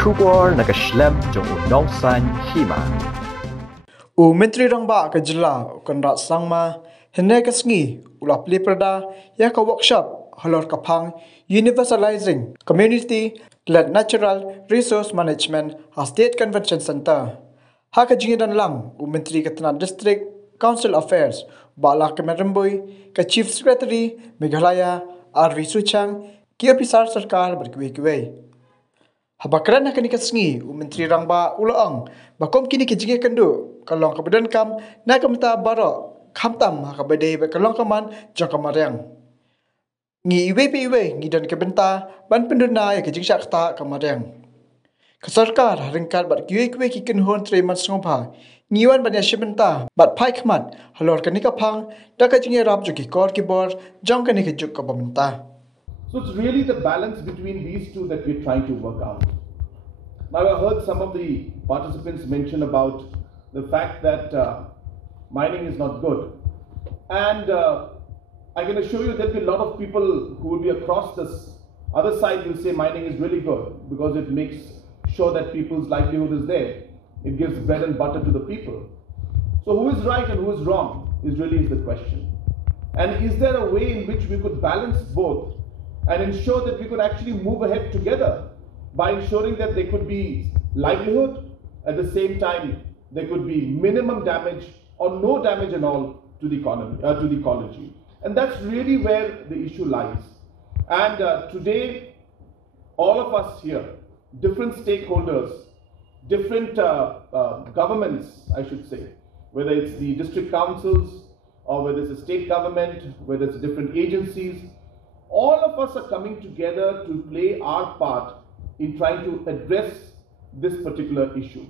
Kubor nakaslem jong unongsan hima. Menteri Rangba ke Jela Konrad Sangma hene kasngi ulap liprada ya ka workshop halor kapang universalizing community-led natural resource management State Convention Center. Ha ka jingidan lang Menteri Ketenan District Council Affairs Bala ke Merembui ke Chief Secretary Meghalaya R.V. Suchang ki opisar sarkar berkuih-kuih. Habakaran akan dikasngi Menteri Rangba ulaang bakom kini kejingi kendu kalong kebedan kam na kamta baro kamtam hakabade kalong kaman jang kamarang ngi iwe pe iwe ngi dan kebenta ban penduna ya kejing syakta kamarang kesarkar haringkat bat kiwe kiwe kiken hon treman sngopha ngiwan ban yashimenta bat pai khmat halor kanika phang da kejingi rap juki kor kibor jang kanika juk kabamenta. So it's really the balance between these two that we're trying to work out. Now I heard some of the participants mention about the fact that mining is not good. And I can assure you there'll be a lot of people who will be across this other side will say mining is really good because it makes sure that people's livelihood is there. It gives bread and butter to the people. So who is right and who is wrong is really the question. And is there a way in which we could balance both and ensure that we could actually move ahead together by ensuring that there could be livelihood, at the same time there could be minimum damage or no damage at all to the economy, to the ecology. And that's really where the issue lies. And today, all of us here, different stakeholders, different governments, I should say, whether it's the district councils or whether it's the state government, whether it's different agencies, all of us are coming together to play our part in trying to address this particular issue.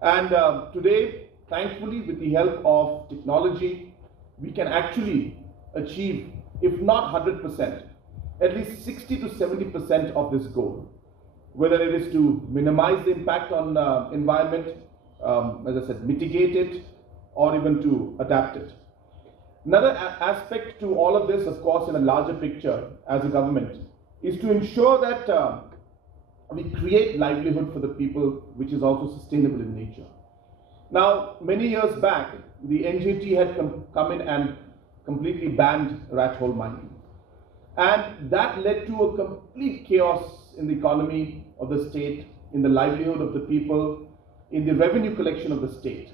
And today, thankfully, with the help of technology, we can actually achieve, if not 100%, at least 60 to 70% of this goal. Whether it is to minimize the impact on environment, as I said, mitigate it, or even to adapt it. Another aspect to all of this, of course, in a larger picture as a government, is to ensure that we create livelihood for the people, which is also sustainable in nature. Now, many years back, the NGT had come in and completely banned rat hole mining. And that led to a complete chaos in the economy of the state, in the livelihood of the people, in the revenue collection of the state.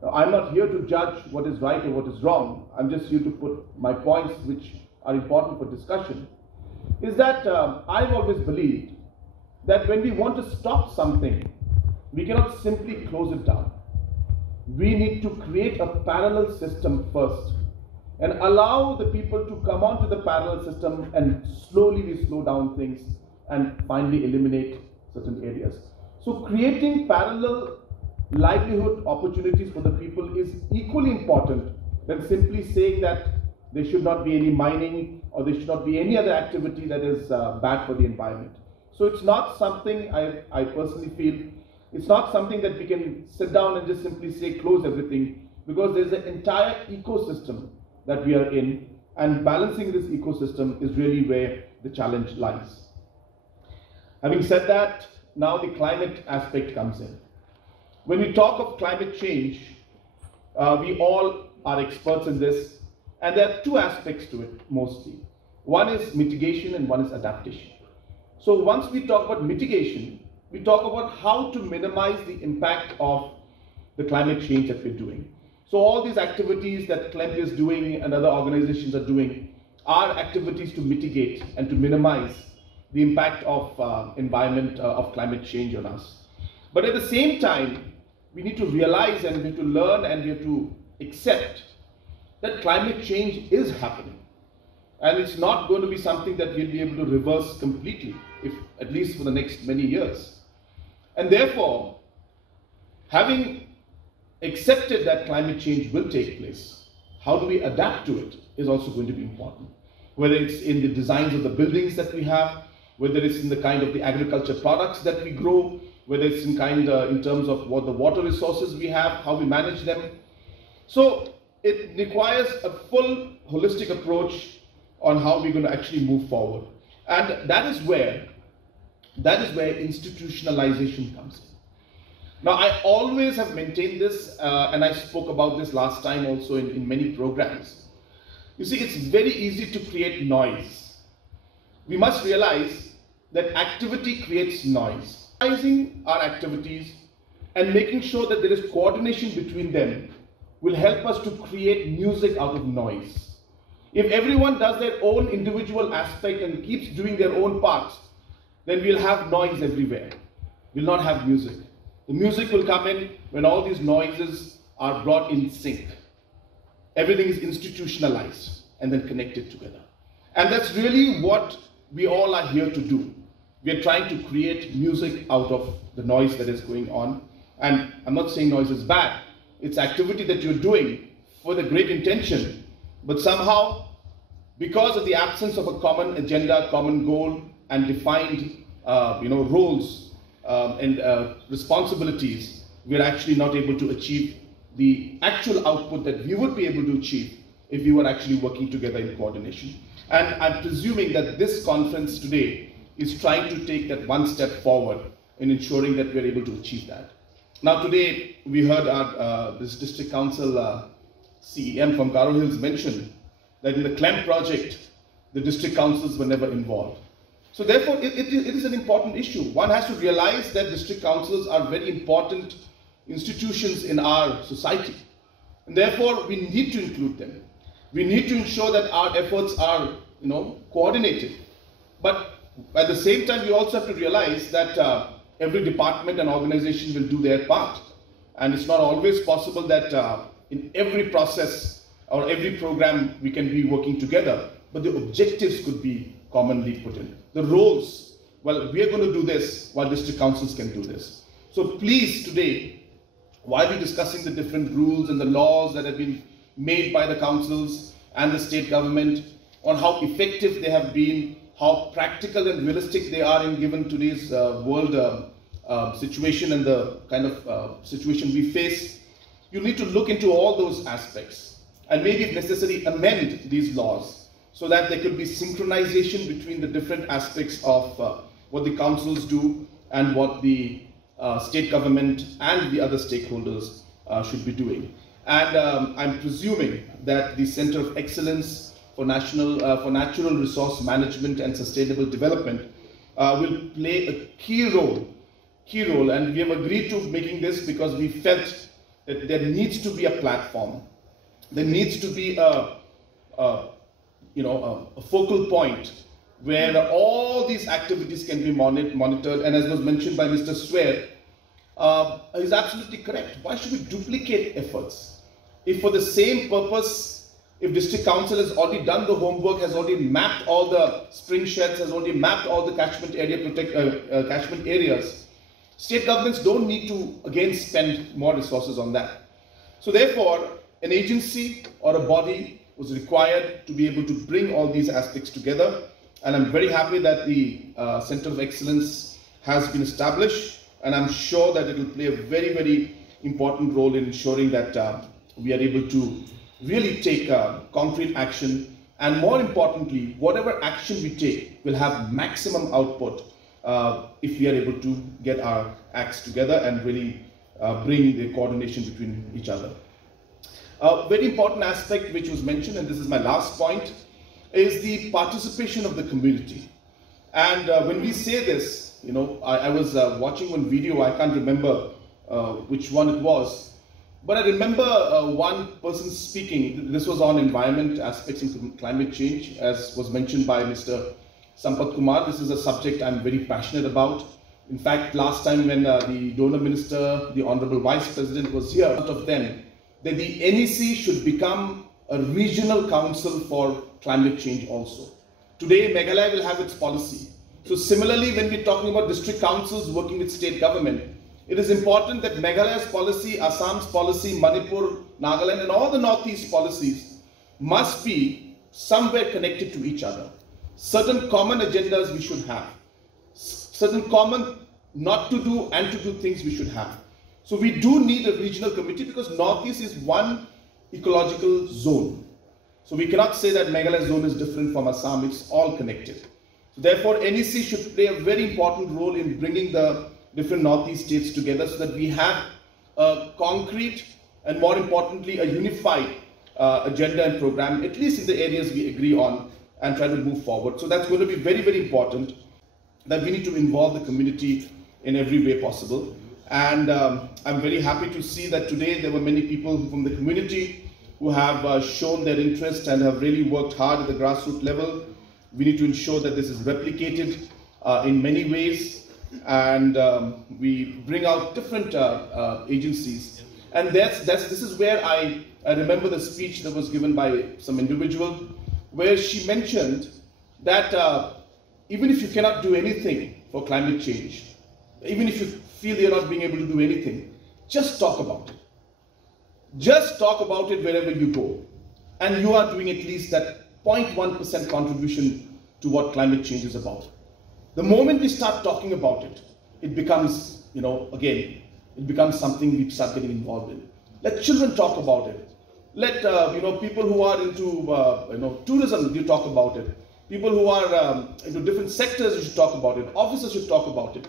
Now, I'm not here to judge what is right or what is wrong. I'm just here to put my points which are important for discussion. Is that I've always believed that when we want to stop something, we cannot simply close it down. We need to create a parallel system first and allow the people to come onto the parallel system, and slowly we slow down things and finally eliminate certain areas. So creating parallel livelihood opportunities for the people is equally important than simply saying that there should not be any mining or there should not be any other activity that is bad for the environment. So it's not something I personally feel, it's not something that we can sit down and just simply say close everything, because there's an entire ecosystem that we are in, and balancing this ecosystem is really where the challenge lies. Having said that, now the climate aspect comes in. When we talk of climate change, we all are experts in this, and there are two aspects to it mostly. One is mitigation and one is adaptation. So once we talk about mitigation, we talk about how to minimize the impact of the climate change that we're doing. So all these activities that CLEMP is doing and other organizations are doing are activities to mitigate and to minimize the impact of environment, of climate change on us. But at the same time, we need to realize and we have to learn and we have to accept that climate change is happening. And it's not going to be something that we'll be able to reverse completely, if at least for the next many years. And therefore, having accepted that climate change will take place, how do we adapt to it is also going to be important. Whether it's in the designs of the buildings that we have, whether it's in the kind of the agriculture products that we grow, whether it's in terms of what the water resources we have, how we manage them. So it requires a full holistic approach on how we're going to actually move forward. And that is where That is where institutionalization comes in. Now, I always have maintained this, and I spoke about this last time also in many programs. You see, it's very easy to create noise. We must realize that activity creates noise. Organizing our activities and making sure that there is coordination between them will help us to create music out of noise. If everyone does their own individual aspect and keeps doing their own parts, then we'll have noise everywhere. We'll not have music. The music will come in when all these noises are brought in sync. Everything is institutionalized and then connected together. And that's really what we all are here to do. We are trying to create music out of the noise that is going on. And I'm not saying noise is bad. It's activity that you're doing for the great intention. But somehow, because of the absence of a common agenda, common goal, and defined roles and responsibilities, we're actually not able to achieve the actual output that we would be able to achieve if we were actually working together in coordination. And I'm presuming that this conference today is trying to take that one step forward in ensuring that we're able to achieve that. Now today, we heard this district council CEM from Garo Hills mention that in the CLEM project, the district councils were never involved. So therefore, it is an important issue. One has to realize that district councils are very important institutions in our society. And therefore, we need to include them. We need to ensure that our efforts are, coordinated. But at the same time, we also have to realize that every department and organization will do their part. And it's not always possible that in every process or every program we can be working together, but the objectives could be commonly put in. The roles, well, we are going to do this while district councils can do this. So please today, while we're discussing the different rules and the laws that have been made by the councils and the state government on how effective they have been, how practical and realistic they are in given today's world situation and the kind of situation we face, you need to look into all those aspects and maybe if necessary amend these laws so that there could be synchronization between the different aspects of what the councils do and what the state government and the other stakeholders should be doing. And I'm presuming that the Center of Excellence for Natural Resource Management and Sustainable Development will play a key role, and we have agreed to making this because we felt that there needs to be a platform. There needs to be a focal point where all these activities can be monitored. And as was mentioned by Mr. Swear, is absolutely correct. Why should we duplicate efforts? If for the same purpose, if district council has already done the homework, has already mapped all the spring sheds, has already mapped all the catchment areas, state governments don't need to again spend more resources on that. So therefore, an agency or a body was required to be able to bring all these aspects together. And I'm very happy that the Center of Excellence has been established. And I'm sure that it will play a very, very important role in ensuring that we are able to really take concrete action. And more importantly, whatever action we take will have maximum output if we are able to get our acts together and really bring the coordination between each other. A very important aspect which was mentioned, and this is my last point, is the participation of the community. And when we say this, I was watching one video, I can't remember which one it was, but I remember one person speaking. This was on environment aspects and climate change, as was mentioned by Mr. Sampath Kumar. This is a subject I'm very passionate about. In fact, last time when the donor minister, the Honorable Vice President was here, out of them, that the NEC should become a regional council for climate change also. Today, Meghalaya will have its policy. So similarly, when we're talking about district councils working with state government, it is important that Meghalaya's policy, Assam's policy, Manipur, Nagaland, and all the Northeast policies must be somewhere connected to each other. Certain common agendas we should have. Certain common not to do and to do things we should have. So we do need a regional committee because Northeast is one ecological zone. So we cannot say that Meghalaya zone is different from Assam, it's all connected. Therefore, NEC should play a very important role in bringing the different Northeast states together so that we have a concrete and, more importantly, a unified agenda and program, at least in the areas we agree on, and try to move forward. So that's going to be very, very important, that we need to involve the community in every way possible. And I'm very happy to see that today there were many people from the community who have shown their interest and have really worked hard at the grassroots level. We need to ensure that this is replicated in many ways, and we bring out different agencies. And this is where I remember the speech that was given by some individual, where she mentioned that even if you cannot do anything for climate change, even if you feel you're not being able to do anything, just talk about it. Just talk about it wherever you go. And you are doing at least that 0.1% contribution to what climate change is about. The moment we start talking about it, it becomes, again, it becomes something we start getting involved in. Let children talk about it. Let people who are into tourism, you talk about it. People who are into different sectors, you should talk about it. Officers should talk about it.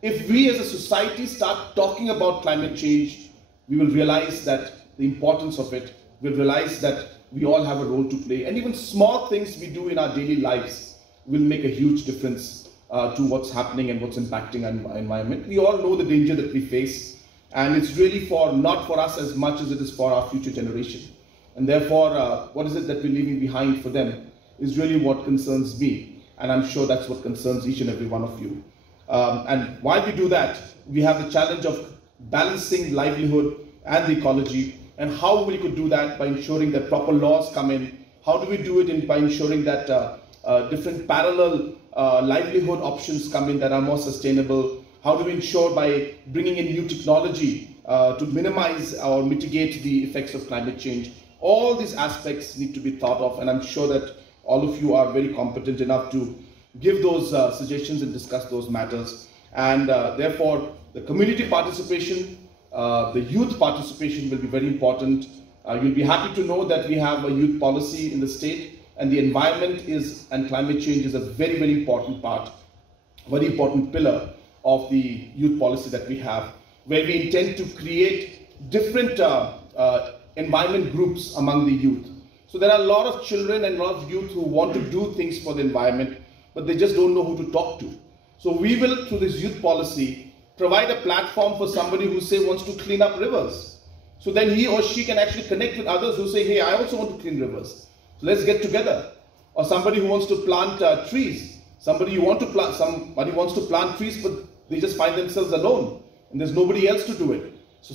If we as a society start talking about climate change, we will realize that the importance of it. We'll realize that we all have a role to play. And even small things we do in our daily lives will make a huge difference to what's happening and what's impacting our environment. We all know the danger that we face. And it's really not for us as much as it is for our future generation. And therefore, what is it that we're leaving behind for them is really what concerns me. And I'm sure that's what concerns each and every one of you. And while we do that, we have the challenge of balancing livelihood and the ecology, and how we could do that by ensuring that proper laws come in. How do we do it by ensuring that different parallel livelihood options come in that are more sustainable? How do we ensure by bringing in new technology to minimize or mitigate the effects of climate change? All these aspects need to be thought of, and I'm sure that all of you are very competent enough to give those suggestions and discuss those matters. And therefore, the community participation, the youth participation will be very important. You'll be happy to know that we have a youth policy in the state, and the environment and climate change is a very, very important part, very important pillar of the youth policy that we have, where we intend to create different environment groups among the youth. So there are a lot of children and a lot of youth who want to do things for the environment, but they just don't know who to talk to. So we will, through this youth policy, provide a platform for somebody who wants to clean up rivers. So then he or she can actually connect with others who say, hey, I also want to clean rivers. So let's get together. Or somebody who wants to plant trees. Somebody wants to plant trees, but they just find themselves alone and there's nobody else to do it. So